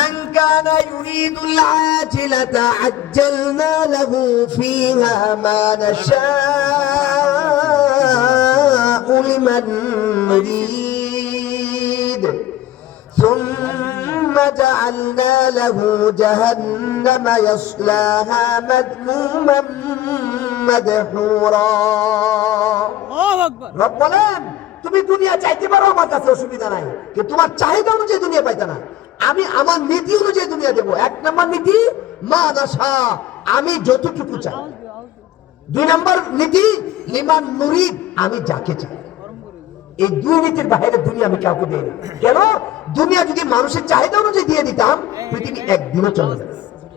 من كان يريد العاجلة عجلنا له فيها ما نشاء لمن نريد ثم جعلنا له جهنم يصلاها مذموما مدحورا রব বলেন তুমি দুনিয়া চাইতে পারো, আমার কাছে অসুবিধা নাই, কিন্তু তোমার চাহিদা অনুযায়ী দুনিয়া পাইতে না। আমি আমার নীতি অনুযায়ী দুনিয়া দেব। এক নম্বর নীতি মা নাশা, আমি যতটুকু চাই। দুই নম্বর নীতি লিমান নুরিদ, আমি যাকে চাই। এই দুই নীতির বাইরে দুনিয়া আমি কাউকে দেই না। কেন? দুনিয়া যদি মানুষের চাহিদা অনুযায়ী দিয়ে দিতাম, পৃথিবী একদিনও চলে যাবে,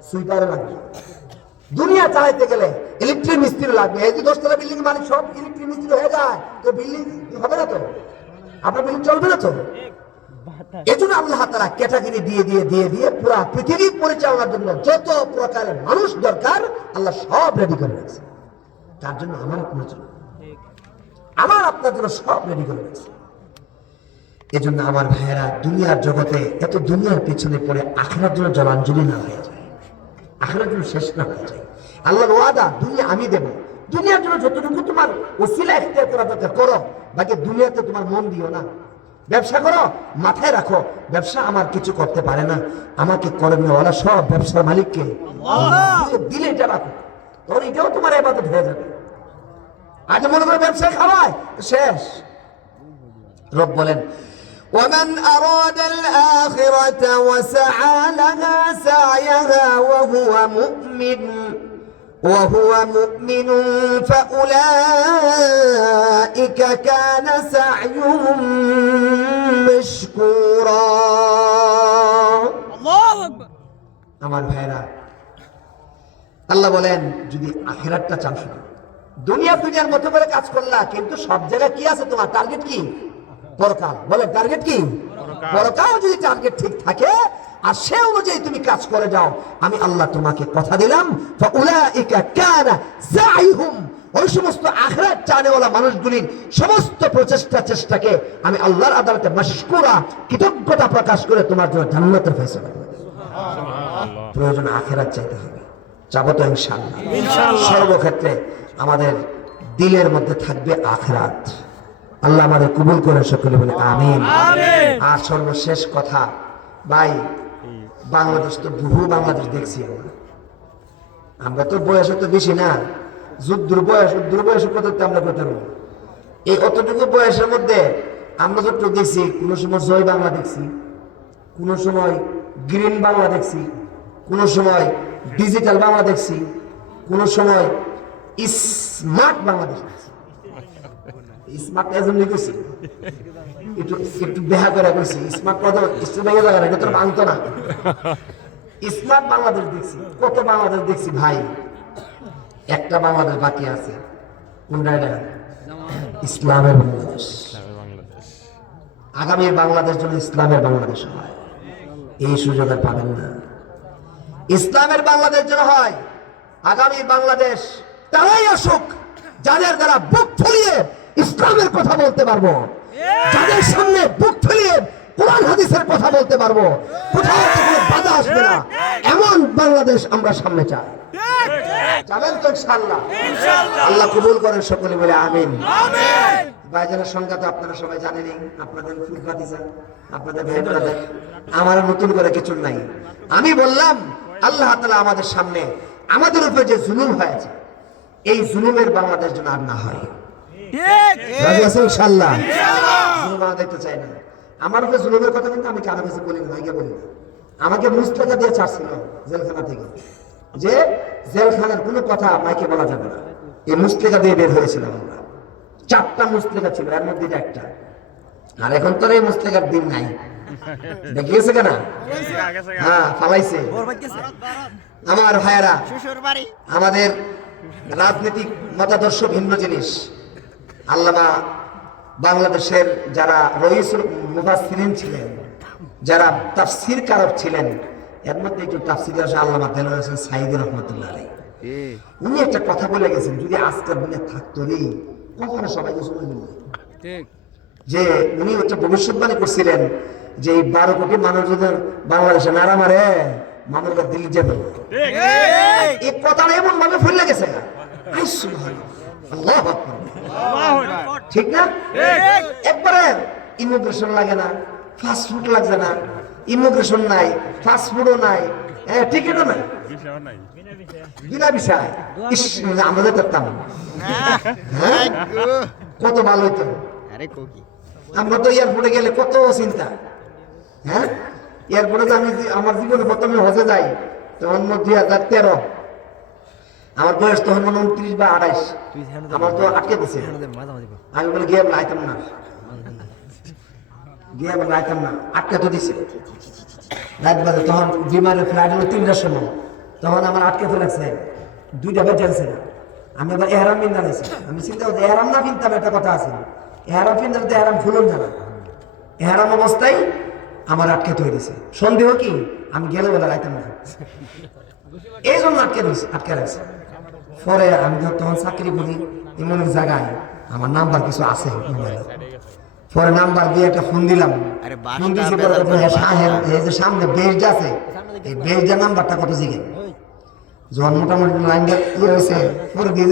সুইপারে লাগবে। দুনিয়া চালাইতে গেলে ইলেকট্রিক মিস্ত্রি লাগবে। এই যে 10 তলা বিল্ডিং মালিক সব ইলেকট্রিক মিস্ত্রি হয়ে যায়, তো বিল্ডিং হবে না, তো আপনার বিল্ডিং চলবে না। তো এজন্য আল্লাহ তাআলা ক্যাটাগরি দিয়ে দিয়ে দিয়ে দিয়ে পুরো পৃথিবী পরিচালনার জন্য যত প্রকারের মানুষ দরকার আল্লাহ সব রেডি করে রেখেছে। তার জন্য আমার আপনার জন্য, আমার আপনার জন্য সব রেডি করে রেখেছে। এজন্য আমার ভাইয়েরা, দুনিয়ার জগতে এত দুনিয়ার পিছনে পড়ে আখিরাতের জন্য জলাঞ্জলি না হয়ে যায়, আখিরাতের জন্য শেষ না হয়ে যায়। আল্লাহর ওয়াদা, দুনিয়া আমি দেব। দুনিয়ার জন্য যতটুকু তোমার ওসিলা ইখতিয়ার করা দরকার করো, বাকি দুনিয়াতে তোমার মন দিও না। ব্যবসা করো, মাথায় রাখো ব্যবসা আমার কিছু করতে পারে না, আমাকে করণীয়ওয়ালা সব ব্যবসার মালিককে দিলে এটা রাখো, তখন এটাও তোমার ইবাদত হয়ে যাবে। আজ মনে করে ব্যবসায় খাওয়ায়, শেষ। রব বলেন ومن أراد الآخرة وسعى لها سعيها وهو مؤمن فأولئك كان سعيهم مشكورا। الله أكبر। আমার ভাইরা, আল্লাহ বলেন যদি আখিরাতটা চাও, শুধু দুনিয়ার মতো করে কাজ করলা, কিন্তু সব জায়গায় কি আছে তোমার টার্গেট? কি? পরকাল। বলে টার্গেট কি? পরকাল। যদি টার্গেট ঠিক থাকে আর সে অনুযায়ী তুমি কাজ করে যাও, আমি আল্লাহ তোমাকে কথা দিলাম, ফাউলাইকা কানা সাইহুম, ওই সমস্ত আখিরাত চানেওয়ালা মানুষগুলির সমস্ত চেষ্টাকে আমি আল্লাহর আদালতে মাশকুরা, কৃতজ্ঞতা প্রকাশ করে তোমার জন্য জান্নাতের ফয়সালা করে দেব। প্রয়োজন আখিরাত চাইতে হবে, চাবো তো ইনশাআল্লাহ। সর্বক্ষেত্রে আমাদের দিলের মধ্যে থাকবে আখিরাত। আল্লাহ আমাদের কবুল করে সকলে বলে আমিন। আর সর্বশেষ কথা, ভাই বাংলাদেশ তো বহু বাংলাদেশ দেখছি আমরা তো বয়স তো বেশি না, যুদ্ধর বয়স কত আমরা করতে পারবো। এই অতটুকু বয়সের মধ্যে আমরা যতটুকু দেখছি, কোনো সময় জয় বাংলা দেখছি, কোনো সময় গ্রিন বাংলা দেখছি, কোনো সময় ডিজিটাল বাংলা দেখছি, কোনো সময় স্মার্ট বাংলাদেশ দেখছি। স্মার্ট এজন্য কইছি, একটু দেখা করে কইছি। স্মার্ট কত ভেঙে যাবে না, এটা তো ভাঙতো না। স্মার্ট বাংলাদেশ দেখছি, কত বাংলাদেশ দেখছি ভাই। একটা বাংলাদেশ বাকি আছে, কোনটা? এটা ইসলামের বাংলাদেশ। আগামী বাংলাদেশ যেন ইসলামের বাংলাদেশ হয়, এই সুযোগ আর পাবেন না। ইসলামের বাংলাদেশ যেন হয়, আগামী বাংলাদেশ তারাই আসুক যাদের দ্বারা বুক ফুলিয়ে ইসলামের কথা বলতে পারবো, যাদের সামনে বুক ফুলিয়ে কোরআন হাদিসের কথা বলতে পারবো, কোথাও থেকে বাধা আসবে না, এমন বাংলাদেশ আমরা সামনে চাই। যাবেন তো ইনশাআল্লাহ? আল্লাহ কবুল করেন সকলে বলে আমিন। ভাইজানের সংখ্যা তো আপনারা সবাই জানেনই, আপনাদের ফুলফাতিজা, আপনাদের ভাই ব্রাদার, আমার নতুন করে কিছু নাই। আমি বললাম আল্লাহ তাআলা আমাদের সামনে আমাদের উপরে যে জুলুম হয়েছে, এই জুলুমের বাংলাদেশ যেন আর না হয়। রাজি আছেন ইনশাআল্লাহ? জুলুম আর দেখতে চাই না। আমার উপরে জুলুমের কথা কিন্তু আমি কারো কাছে বলি না, আগে বলি না। আমাকে মুস্তাকা দিয়ে ছাড়ছিল জেলখানা থেকে, যে জেলখানার কোনো কথা মাইকে বলা যাবে না। এই মুস্তাকা দিয়ে বের হয়েছিলাম আমরা। 4টা মুস্তাকা ছিল, এর মধ্যে একটা। আর এখন তো এই মুস্তাকার দিন নাই, দেখিয়েছে কেনা? হ্যাঁ, ফালাইছে। আমার ভাইয়েরা, আমাদের রাজনৈতিক মতাদর্শ ভিন্ন জিনিস। আল্লামা বাংলাদেশের যারা রইসুল মুফাসসিরিন ছিলেন, যারা তাফসীর কারক ছিলেন, এর মধ্যে একটু তাফসীর আল্লামা দেলোয়ার হোসেন সাঈদী রাহমাতুল্লাহ আলাইহি, উনি একটা কথা বলে গেছেন, যদি আজকের দিনে থাকতো রে কখনো সবাই কিছু বলবেন না। যে উনি একটা ভবিষ্যৎবাণী করছিলেন যে এই 12 কোটি মানুষ যদি বাংলাদেশে নাড়া মারে মানুষরা দিল্লি যাবে এই কথাটা এমন ভাবে ফুলে গেছে আল্লাহু আকবার ঠিক না একবারে ইমিগ্রেশন লাগে না ফাস্টফুড লাগছে না ইমিগ্রেশন নাই ফাস্টফুডও নাই টিকিটও নাই বিনা বিষয় আমাদের করতাম কত ভালো হইতো আমরা তো এয়ারপোর্টে গেলে কত চিন্তা হ্যাঁ এয়ারপোর্টে আমি আমার জীবনে প্রথমে হজে যাই তখন 2013 আমার বয়স তখন 29 বা 28 আমার তো আটকে দিছে আমি বলে গিয়ে আইতাম না আটকে তো দিছে রাত বাজে তখন বিমানের ফ্লাইট হলো 3টার সময় তখন আমার আটকে ফেলেছে 2টা বেজেছে আমি আবার এহরাম পিন্ধা নিয়েছি আমি চিন্তা করছি এহরাম না কিনতাম একটা কথা আছে এহরাম পিন্ধার তো এহরাম খুলুন জানা এহরাম অবস্থায় আমার আটকে তৈরি দিছে সন্দেহ কি আমি গেলে বলে রাইতাম না এই জন্য আটকে রাখছে পরে আমি তখন চাকরি করি এমন এক জায়গায় আমার নাম্বার কিছু আছে মোবাইলে পরে নাম্বার দিয়ে একটা ফোন দিলাম ফোন দিয়েছি এই যে সামনে বেস্ট আছে এই বেস্টের নাম্বারটা কত জিগে যখন মোটামুটি লাইন হয়েছে পরে দিয়ে